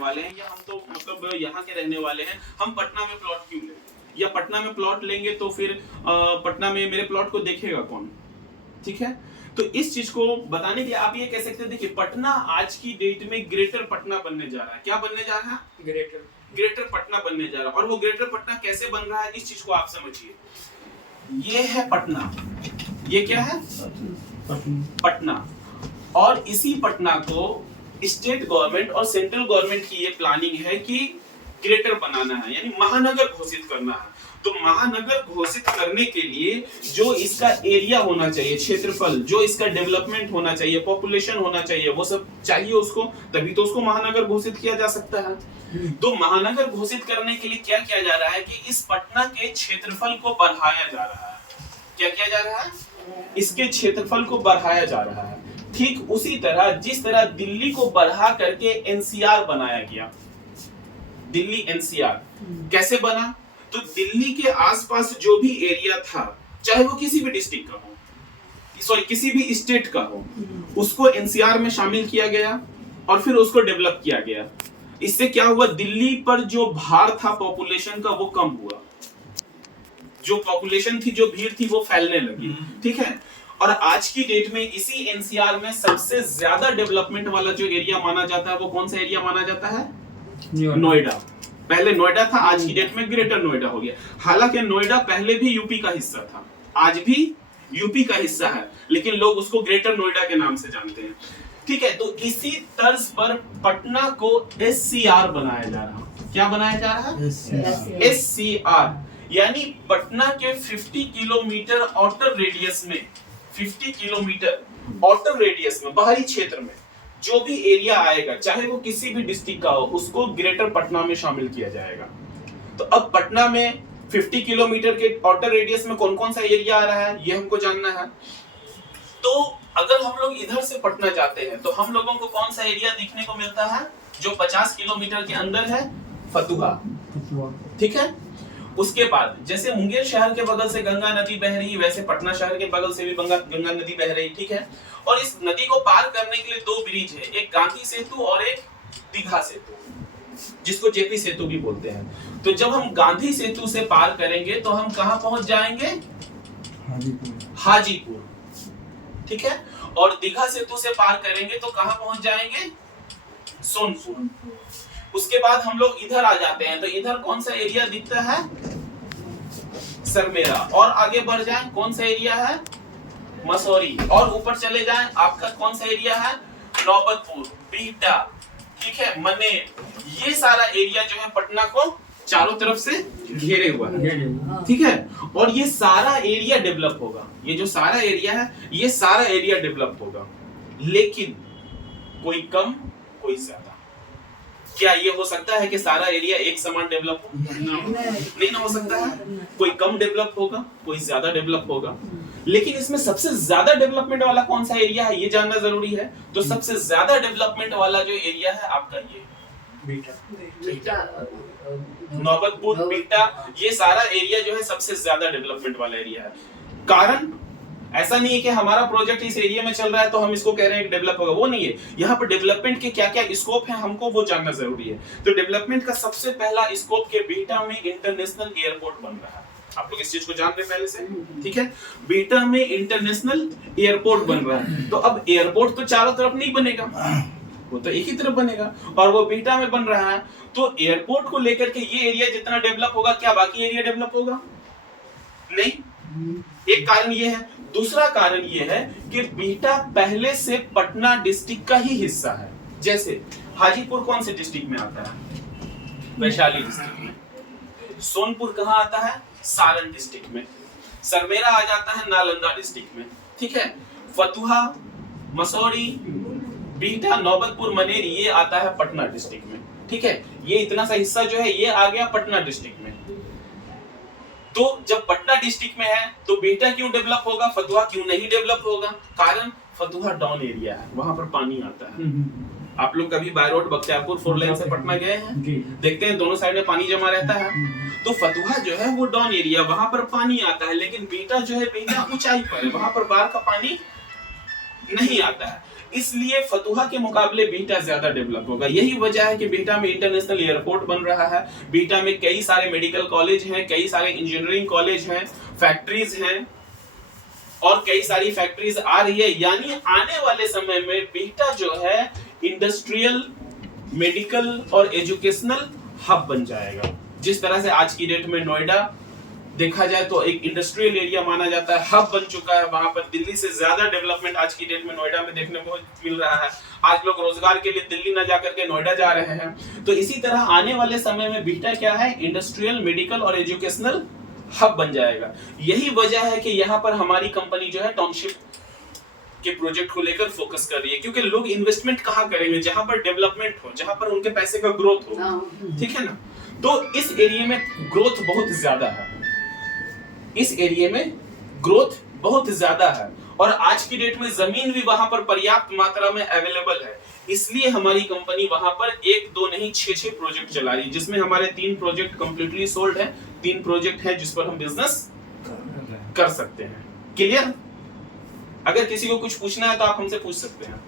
वाले हैं, या हम तो मतलब यहाँ के रहने वाले हैं, हम पटना में प्लॉट क्यों लें, या पटना में प्लॉट लेंगे तो फिर पटना में मेरे प्लॉट को देखेगा कौन। ठीक है, तो इस चीज को बताने के लिए आप ये कह सकते हैं, देखिए पटना आज की डेट में ग्रेटर पटना बनने जा रहा है। क्या बनने जा रहा है? ग्रेटर पटना बनने जा रहा है। और वो ग्रेटर पटना कैसे बन रहा है, इस चीज को आप समझिए। ये है पटना, ये क्या है? पटना। और इसी पटना को स्टेट गवर्नमेंट और सेंट्रल गवर्नमेंट की ये प्लानिंग है कि ग्रेटर बनाना है, यानी महानगर घोषित करना है। तो महानगर घोषित करने के लिए जो इसका एरिया होना चाहिए, क्षेत्रफल, जो इसका डेवलपमेंट होना चाहिए, पॉपुलेशन होना चाहिए, वो सब चाहिए उसको, तभी तो उसको महानगर घोषित किया जा सकता है। तो महानगर घोषित करने के लिए क्या किया जा रहा है कि इस पटना के क्षेत्रफल को बढ़ाया जा रहा है। क्या किया जा रहा है? इसके क्षेत्रफल को बढ़ाया जा रहा है। ठीक उसी तरह जिस तरह दिल्ली को बढ़ा करके एनसीआर बनाया गया, दिल्ली एनसीआर कैसे बना? तो दिल्ली के आसपास जो भी एरिया था, चाहे वो किसी भी डिस्ट्रिक्ट का हो, सॉरी किसी भी स्टेट का हो, उसको एनसीआर में शामिल किया गया और फिर उसको डेवलप किया गया। इससे क्या हुआ? दिल्ली पर जो भार था पॉपुलेशन का वो कम हुआ, जो पॉपुलेशन थी, जो भीड़ थी, वो फैलने लगी। ठीक है, और आज की डेट में इसी एनसीआर में सबसे ज्यादा डेवलपमेंट वाला जो एरिया माना जाता है वो कौन सा एरिया माना जाता है? नोएडा। पहले नोएडा था, आज की डेट में ग्रेटर नोएडा हो गया। हालांकि नोएडा पहले भी यूपी का हिस्सा था, आज भी यूपी का हिस्सा है, लेकिन लोग उसको ग्रेटर नोएडा के नाम से जानते हैं। ठीक है, तो इसी तर्ज पर पटना को एससीआर बनाया जा रहा है। क्या बनाया जा रहा है? एससीआर, यानी पटना के 50 किलोमीटर आउटर रेडियस में, 50 किलोमीटर आउटर रेडियस में, बाहरी क्षेत्र में जो भी एरिया आएगा, चाहे वो किसी भी डिस्ट्रिक्ट का हो, उसको ग्रेटर पटना में शामिल किया जाएगा। तो अब पटना में 50 किलोमीटर के आउटर रेडियस में कौन कौन सा एरिया आ रहा है, ये हमको जानना है। तो अगर हम लोग इधर से पटना जाते हैं तो हम लोगों को कौन सा एरिया देखने को मिलता है जो 50 किलोमीटर के अंदर है? फतुहा। ठीक है, उसके बाद जैसे मुंगेर शहर के बगल से गंगा नदी बह रही, वैसे पटना शहर के बगल से भी गंगा नदी बह रही। ठीक है, और इस नदी को पार करने के लिए 2 ब्रिज है, एक गांधी सेतु और एक दीघा सेतु, जिसको जेपी सेतु भी बोलते हैं। तो जब हम गांधी सेतु से पार करेंगे तो हम कहां पहुंच जाएंगे? हाजीपुर। ठीक है, और दीघा सेतु से पार करेंगे तो कहां पहुंच जाएंगे? सोनपुर। उसके बाद हम लोग इधर आ जाते हैं, तो इधर कौन सा एरिया दिखता है? सरमेरा। और आगे बढ़ जाएं, कौन सा एरिया है? मसौरी। और ऊपर चले जाएं, आपका कौन सा एरिया है? नौबतपुर, बिहटा, ठीक है, मनेर। ये सारा एरिया जो है पटना को चारों तरफ से घेरे हुआ है। ठीक है, और ये सारा एरिया डेवलप होगा। ये जो सारा एरिया है, ये सारा एरिया डेवलप होगा, लेकिन कोई कम कोई ज्यादा। क्या ये हो सकता है कि सारा एरिया एक समान डेवलप हो? नहीं ना हो सकता है। कोई कम डेवलप होगा, कोई ज्यादा डेवलप होगा। लेकिन इसमें सबसे ज्यादा डेवलपमेंट वाला कौन सा एरिया है, ये जानना जरूरी है। तो सबसे ज्यादा डेवलपमेंट वाला जो एरिया है आपका ये बिहटा, नौबतपुर, बिहटा, ये सारा एरिया जो है सबसे ज्यादा डेवलपमेंट वाला एरिया है। कारण ऐसा नहीं है कि हमारा प्रोजेक्ट इस एरिया में चल रहा है तो हम इसको कह रहे हैं कि डेवलप होगा, वो नहीं है। यहाँ पर डेवलपमेंट के क्या क्या स्कोप है हमको वो जानना जरूरी है। तो डेवलपमेंट का सबसे पहला स्कोप के बिहटा में इंटरनेशनल एयरपोर्ट बन रहा है। आप लोग इस चीज को जान रहे पहले से? ठीक है, बिहटा में इंटरनेशनल एयरपोर्ट बन रहा है। तो अब एयरपोर्ट तो चारों तरफ नहीं बनेगा, वो तो एक ही तरफ बनेगा, और वो बिहटा में बन रहा है। तो एयरपोर्ट को लेकर के ये एरिया जितना डेवलप होगा, क्या बाकी एरिया डेवलप होगा? नहीं। एक कारण ये है। दूसरा कारण ये है कि बिहटा पहले से पटना डिस्ट्रिक्ट का ही हिस्सा है। जैसे हाजीपुर कौन से डिस्ट्रिक्ट में आता है? वैशाली डिस्ट्रिक्ट में। सोनपुर कहां आता है? सारण डिस्ट्रिक्ट में। सरमेरा आ जाता है नालंदा डिस्ट्रिक्ट में। ठीक है, फतुहा, मसौरी, बिहटा, नौबतपुर, मनेर ये आता है पटना डिस्ट्रिक्ट में। ठीक है, ये इतना सा हिस्सा जो है ये आ गया पटना डिस्ट्रिक्ट में। तो जब पटना डिस्ट्रिक्ट में है तो बिहटा क्यों डेवलप होगा, फतुहा क्यों नहीं डेवलप होगा? कारण फतुहा डाउन एरिया है, वहां पर पानी आता है। आप लोग कभी बाय रोड बख्तियारपुर 4 लेन से पटना गए हैं? देखते हैं दोनों साइड में पानी जमा रहता है। तो फतुहा जो है वो डाउन एरिया, वहां पर पानी आता है। लेकिन बिहटा जो है, बिहटा ऊंचाई पर है, वहां पर बाढ़ का पानी नहीं आता है। इसलिए फतुहा के मुकाबले बीटा ज्यादा डेवलप होगा। यही वजह है कि बीटा में इंटरनेशनल एयरपोर्ट बन रहा है, बीटा में कई सारे मेडिकल कॉलेज हैं, कई सारे इंजीनियरिंग कॉलेज हैं, फैक्ट्रीज हैं और कई सारी फैक्ट्रीज आ रही है। यानी आने वाले समय में बीटा जो है इंडस्ट्रियल, मेडिकल और एजुकेशनल हब बन जाएगा। जिस तरह से आज की डेट में नोएडा देखा जाए तो एक इंडस्ट्रियल एरिया माना जाता है, हब बन चुका है, वहां पर दिल्ली से ज्यादा डेवलपमेंट आज की डेट में नोएडा में देखने को मिल रहा है। आज लोग रोजगार के लिए दिल्ली ना जाकर के नोएडा जा रहे हैं। तो इसी तरह आने वाले समय में बीटा क्या है, इंडस्ट्रियल, मेडिकल और एजुकेशनल हब बन जाएगा। यही वजह है कि यहाँ पर हमारी कंपनी जो है टाउनशिप के प्रोजेक्ट को लेकर फोकस कर रही है, क्योंकि लोग इन्वेस्टमेंट कहाँ करेंगे, जहां पर डेवलपमेंट हो, जहां पर उनके पैसे का ग्रोथ हो, ठीक है ना। तो इस एरिया में ग्रोथ बहुत ज्यादा है, इस एरिया में ग्रोथ बहुत ज्यादा है और आज की डेट में जमीन भी वहां पर पर्याप्त मात्रा में अवेलेबल है। इसलिए हमारी कंपनी वहां पर 1, 2 नहीं 6 प्रोजेक्ट चला रही है, जिसमें हमारे 3 प्रोजेक्ट कंप्लीटली सोल्ड है, 3 प्रोजेक्ट है जिस पर हम बिजनेस कर सकते हैं। क्लियर? अगर किसी को कुछ पूछना है तो आप हमसे पूछ सकते हैं।